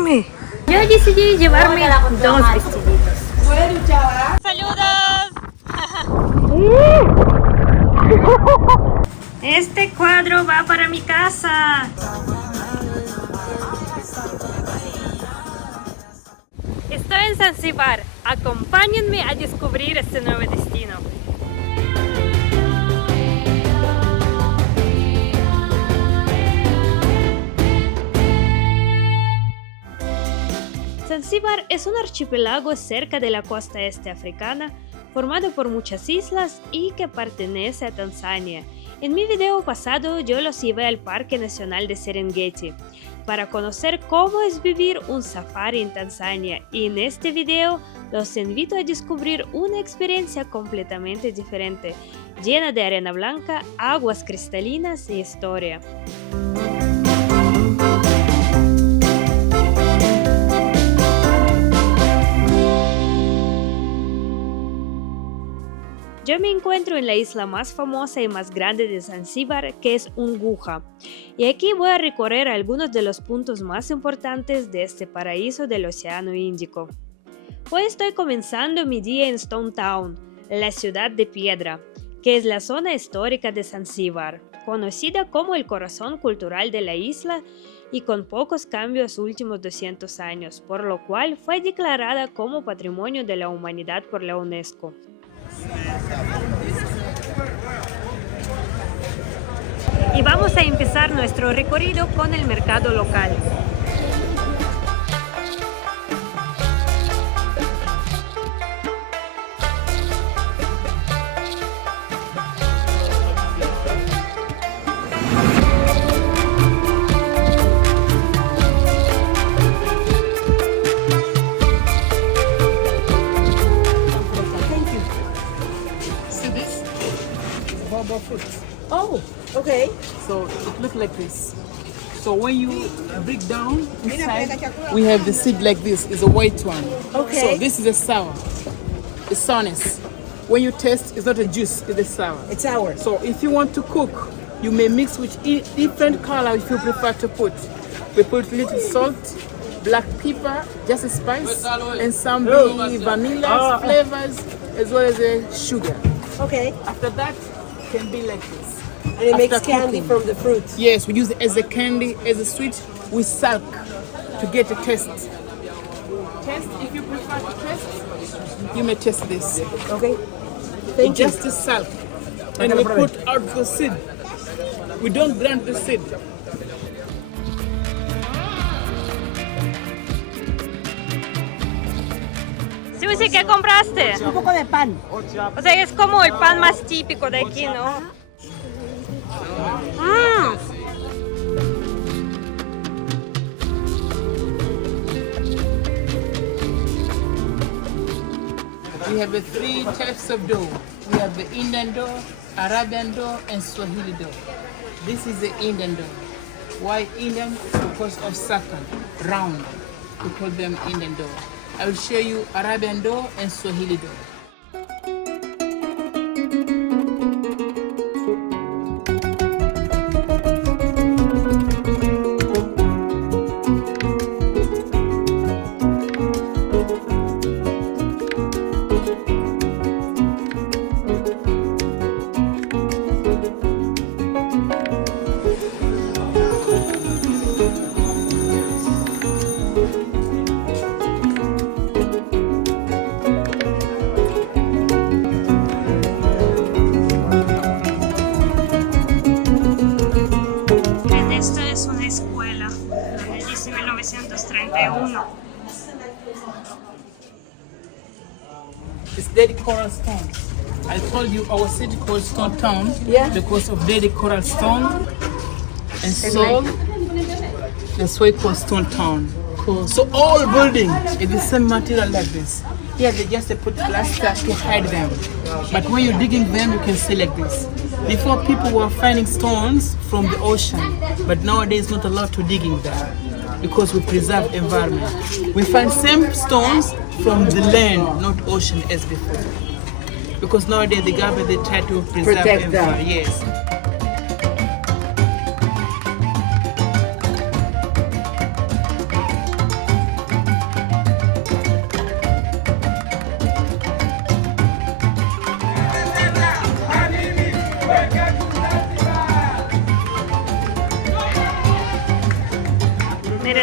llevarme? Yo decidí llevarme dos vestiditos. ¡Saludos! Este cuadro va para mi casa. Estoy en Zanzíbar. Acompáñenme a descubrir este nuevo destino. Zanzíbar es un archipiélago cerca de la costa este africana, formado por muchas islas y que pertenece a Tanzania. En mi video pasado yo los llevé al Parque Nacional de Serengeti para conocer cómo es vivir un safari en Tanzania, y en este video los invito a descubrir una experiencia completamente diferente, llena de arena blanca, aguas cristalinas y historia. Yo me encuentro en la isla más famosa y más grande de Zanzíbar, que es Unguja, y aquí voy a recorrer algunos de los puntos más importantes de este paraíso del Océano Índico. Hoy estoy comenzando mi día en Stone Town, la ciudad de piedra, que es la zona histórica de Zanzíbar, conocida como el corazón cultural de la isla y con pocos cambios últimos 200 años, por lo cual fue declarada como Patrimonio de la Humanidad por la UNESCO. Y vamos a empezar nuestro recorrido con el mercado local. Fruits. Oh, okay. So it looks like this. So when you break down inside, we have the seed like this. It's a white one. Okay. So this is a sour. It's sourness. When you taste, it's not a juice. It's a sour. It's sour. So if you want to cook, you may mix with different color if you prefer to put. We put little salt, black pepper, just a spice, and some vanilla flavors as well as sugar. Okay. After that, can be like this. And it makes After candy cooking. from the fruit. Yes, we use it as a candy, as a sweet with salt to get a taste. Taste, if you prefer to taste, you may taste this. Okay. Thank you. Just the salt. And we put out the seed. We don't grind the seed. Susi, ¿qué compraste? Un poco de pan. O sea, es como el pan más típico de aquí, ¿no? We have the three types of dough. We have the Indian dough, Arabian dough, and Swahili dough. This is the Indian dough. Why Indian? Because of circle, round. We call them Indian dough. I will show you Arabian dough and Swahili dough. Esto es una escuela, dice 1931. It's Daddy Coral Stone. I told you our city called Stone Town because of Daddy Coral Stone and so that's why it's called Stone Town. Cool. So all building is the same material like this. Here they just put plaster to hide them. But when you're digging them, you can see like this. Before people were finding stones from the ocean, but nowadays not allowed to digging them because we preserve environment. We find same stones from the land, not ocean as before. Because nowadays the government they try to preserve Protect them. environment. Yes.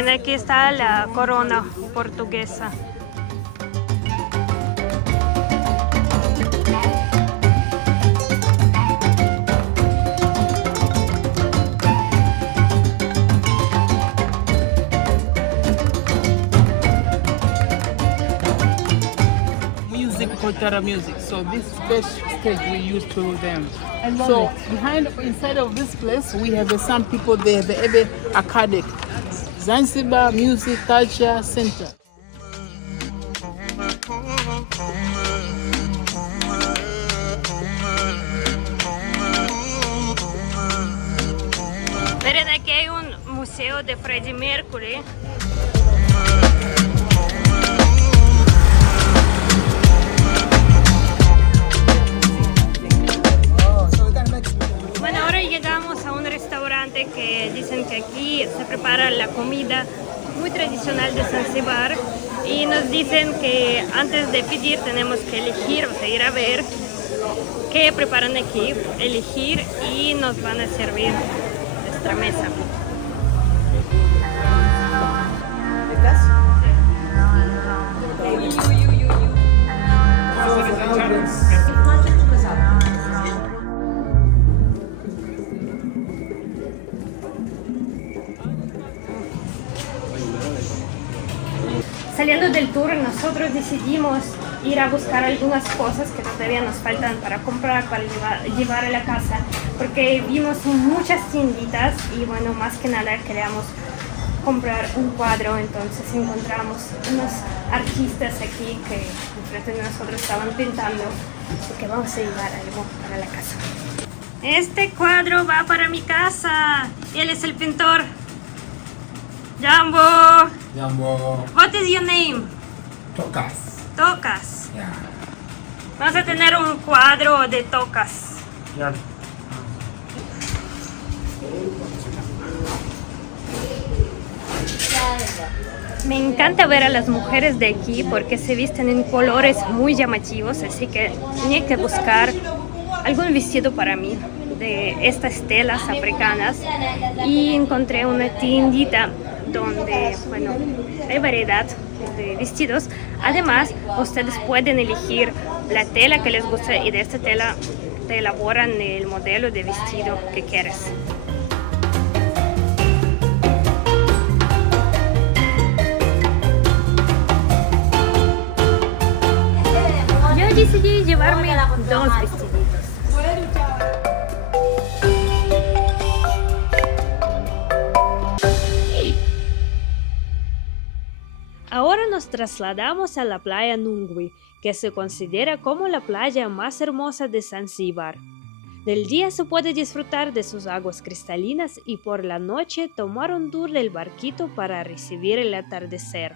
Miren, aquí está la corona portuguesa. Kotara music. So this stage we used to dance. So inside of this place we have some people there, the Ebe Academy, Zanzibar Music Culture Center. Miren, aquí hay un museo de Freddie Mercury. Bueno, ahora llegamos a un restaurante que dicen que aquí se prepara la comida muy tradicional de Zanzíbar y nos dicen que antes de pedir tenemos que elegir, o sea, ir a ver qué preparan aquí, elegir y nos van a servir nuestra mesa. Saliendo del tour, nosotros decidimos ir a buscar algunas cosas que todavía nos faltan para comprar, para llevar a la casa, porque vimos muchas tienditas y bueno, más que nada queríamos comprar un cuadro, entonces encontramos unos artistas aquí que enfrente de nosotros estaban pintando, así que vamos a llevar algo para la casa. Este cuadro va para mi casa, él es el pintor. Jambo! Jambo. What is your name? Tocas. Tocas. Yeah. Vamos a tener un cuadro de Tocas. Yeah. Me encanta ver a las mujeres de aquí porque se visten en colores muy llamativos, así que tenía que buscar algún vestido para mí de estas telas africanas y encontré una tiendita donde, bueno, hay variedad de vestidos. Además, ustedes pueden elegir la tela que les gusta y de esta tela te elaboran el modelo de vestido que quieres. Yo decidí llevarme dos vestiditos. Ahora nos trasladamos a la playa Nungwi, que se considera como la playa más hermosa de Zanzíbar. Del día se puede disfrutar de sus aguas cristalinas y por la noche tomar un tour del barquito para recibir el atardecer.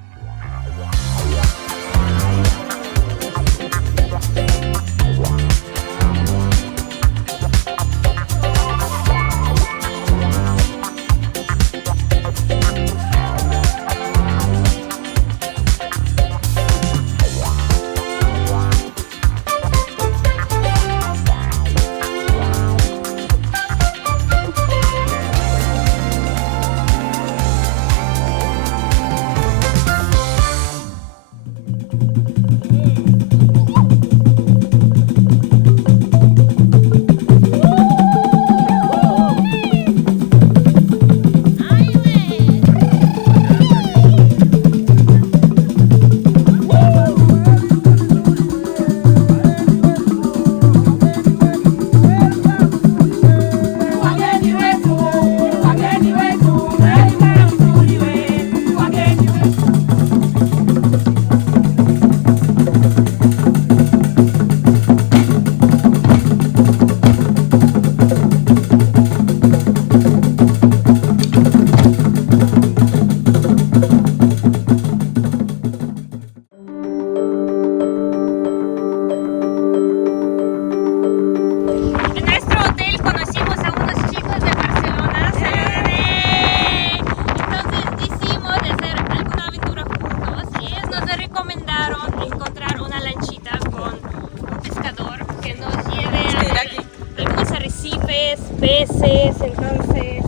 Peces, entonces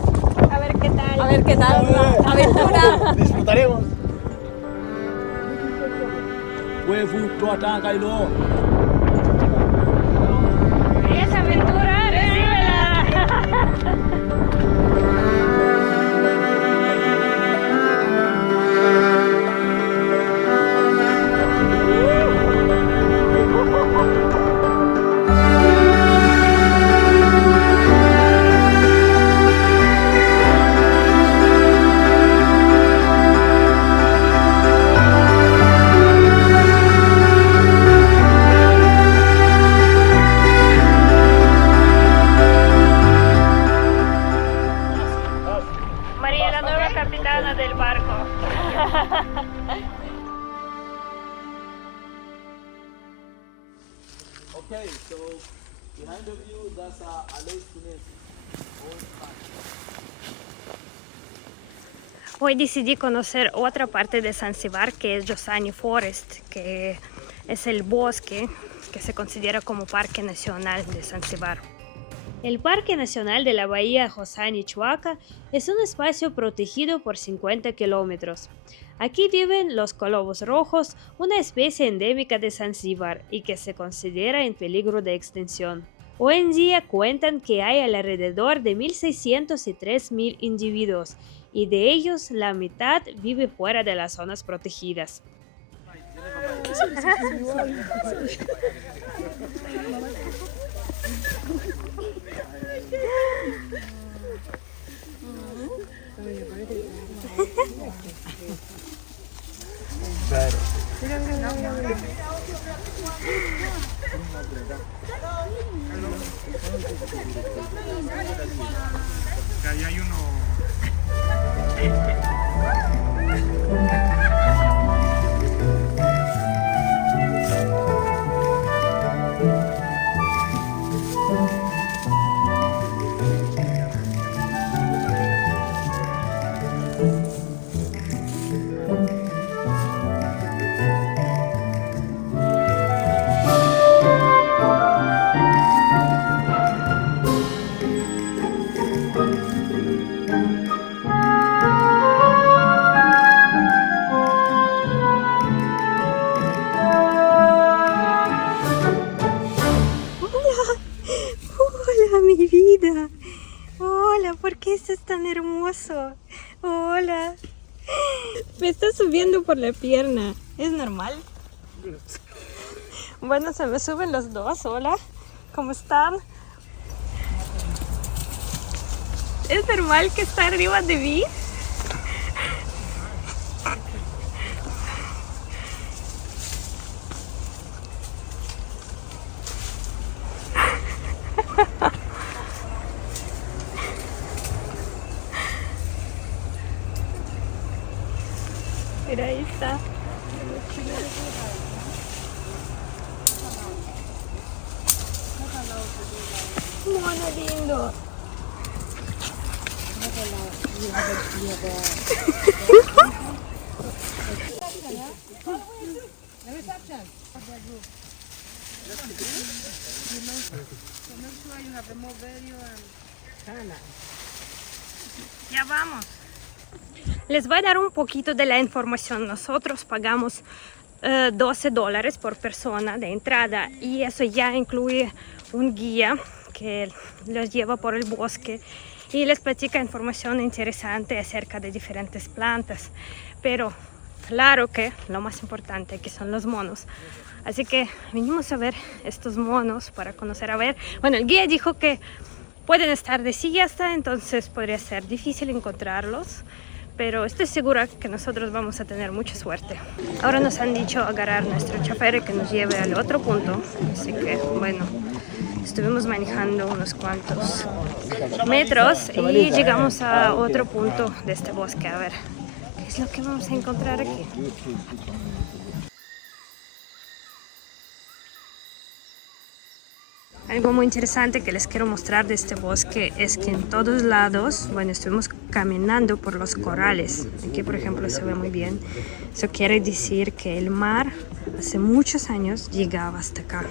a ver qué tal. ver qué tal la aventura. Disfrutaremos. ¡Esa aventura, recíbela! María, la nueva capitana del barco. Okay, so behind of you, that's a lake Tunis. Hoy decidí conocer otra parte de Zanzíbar, que es Jozani Forest, que es el bosque que se considera como Parque Nacional de Zanzíbar. El Parque Nacional de la Bahía Jozani Chuaca es un espacio protegido por 50 kilómetros. Aquí viven los colobos rojos, una especie endémica de Zanzíbar y que se considera en peligro de extinción. Hoy en día cuentan que hay alrededor de 1.600 y 3.000 individuos, y de ellos la mitad vive fuera de las zonas protegidas. Ahí hay uno. Hola, mi vida. Hola, ¿por qué estás tan hermoso? Hola. Me estás subiendo por la pierna. ¿Es normal? Bueno, se me suben los dos. Hola, ¿cómo están? ¿Es normal que está arriba de mí? Mira, ahí está. Mono lindo. Ya vamos. Les voy a dar un poquito de la información. Nosotros pagamos $12 por persona de entrada y eso ya incluye un guía que los lleva por el bosque y les platica información interesante acerca de diferentes plantas. Pero claro que lo más importante aquí son los monos. Así que vinimos a ver estos monos para conocer, a ver. Bueno, el guía dijo que pueden estar de siesta, entonces podría ser difícil encontrarlos. Pero estoy segura que nosotros vamos a tener mucha suerte. Ahora nos han dicho agarrar nuestro chofer que nos lleve al otro punto. Así que, bueno, estuvimos manejando unos cuantos metros y llegamos a otro punto de este bosque. A ver, ¿qué es lo que vamos a encontrar aquí? Algo muy interesante que les quiero mostrar de este bosque es que en todos lados, bueno, estuvimos caminando por los corales. Aquí, por ejemplo, se ve muy bien. Eso quiere decir que el mar hace muchos años llegaba hasta acá.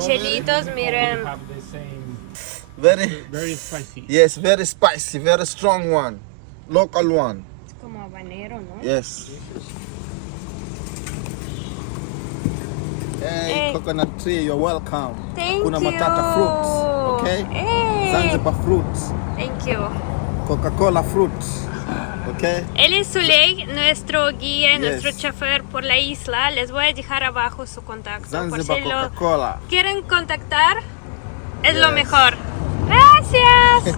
chelitos, miren. Have the same, Very, very spicy. yes, very spicy, very strong one. Local one. Es como habanero, ¿no? Yes. Hey, Hey. coconut tree, you're welcome. Thank Hakuna you. Matata fruits, okay? Hey. Zanzibar fruits, Thank you. Coca-Cola fruits, okay? Él es Zuley, nuestro guía, Yes. nuestro chofer por la isla. Les voy a dejar abajo su contacto. Por Zanzibar si lo Coca-Cola. quieren contactar, es lo Yes. mejor. Gracias.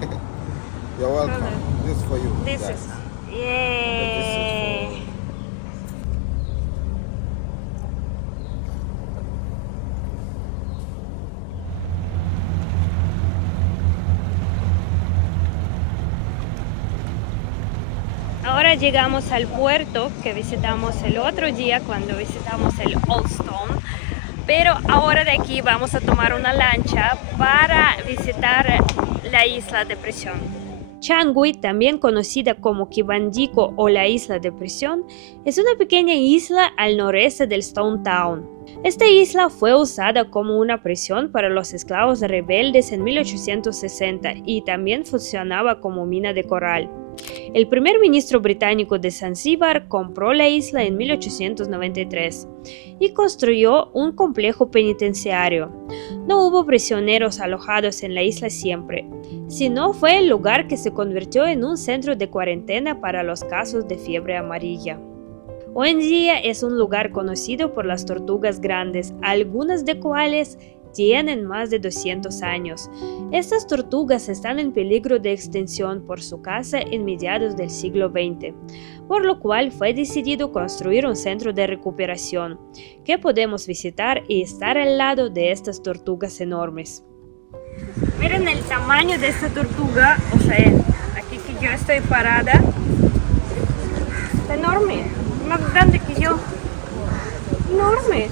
You're welcome. This is for you. This guys. is. Yay. Ahora llegamos al puerto que visitamos el otro día cuando visitamos el Old Stone, pero ahora de aquí vamos a tomar una lancha para visitar la isla de Prisión. Changui, también conocida como Kibandico o la isla de Prisión, es una pequeña isla al noreste del Stone Town. Esta isla fue usada como una prisión para los esclavos rebeldes en 1860 y también funcionaba como mina de coral. El primer ministro británico de Zanzíbar compró la isla en 1893 y construyó un complejo penitenciario. No hubo prisioneros alojados en la isla siempre, sino fue el lugar que se convirtió en un centro de cuarentena para los casos de fiebre amarilla. Hoy en día es un lugar conocido por las tortugas grandes, algunas de cuales tienen más de 200 años. Estas tortugas están en peligro de extinción por su caza en mediados del siglo XX, por lo cual fue decidido construir un centro de recuperación que podemos visitar y estar al lado de estas tortugas enormes. Miren el tamaño de esta tortuga, o sea, aquí que yo estoy parada, está enorme, más grande que yo, enorme.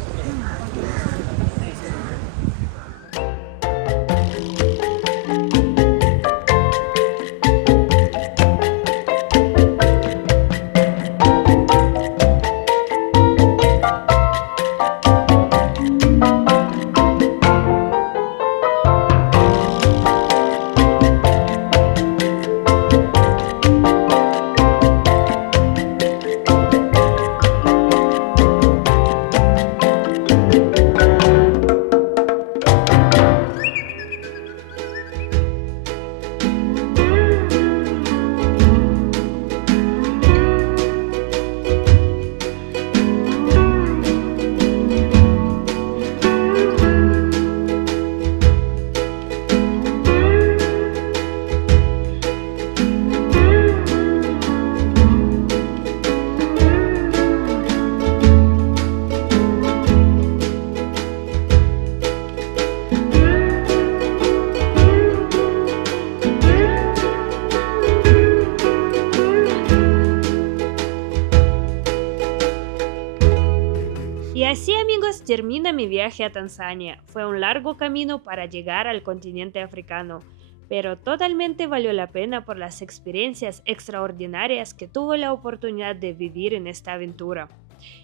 Y así, amigos, termina mi viaje a Tanzania. Fue un largo camino para llegar al continente africano, pero totalmente valió la pena por las experiencias extraordinarias que tuve la oportunidad de vivir en esta aventura.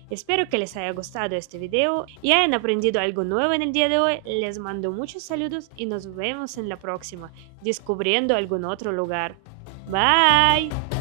Espero que les haya gustado este video y hayan aprendido algo nuevo en el día de hoy. Les mando muchos saludos y nos vemos en la próxima, descubriendo algún otro lugar. Bye!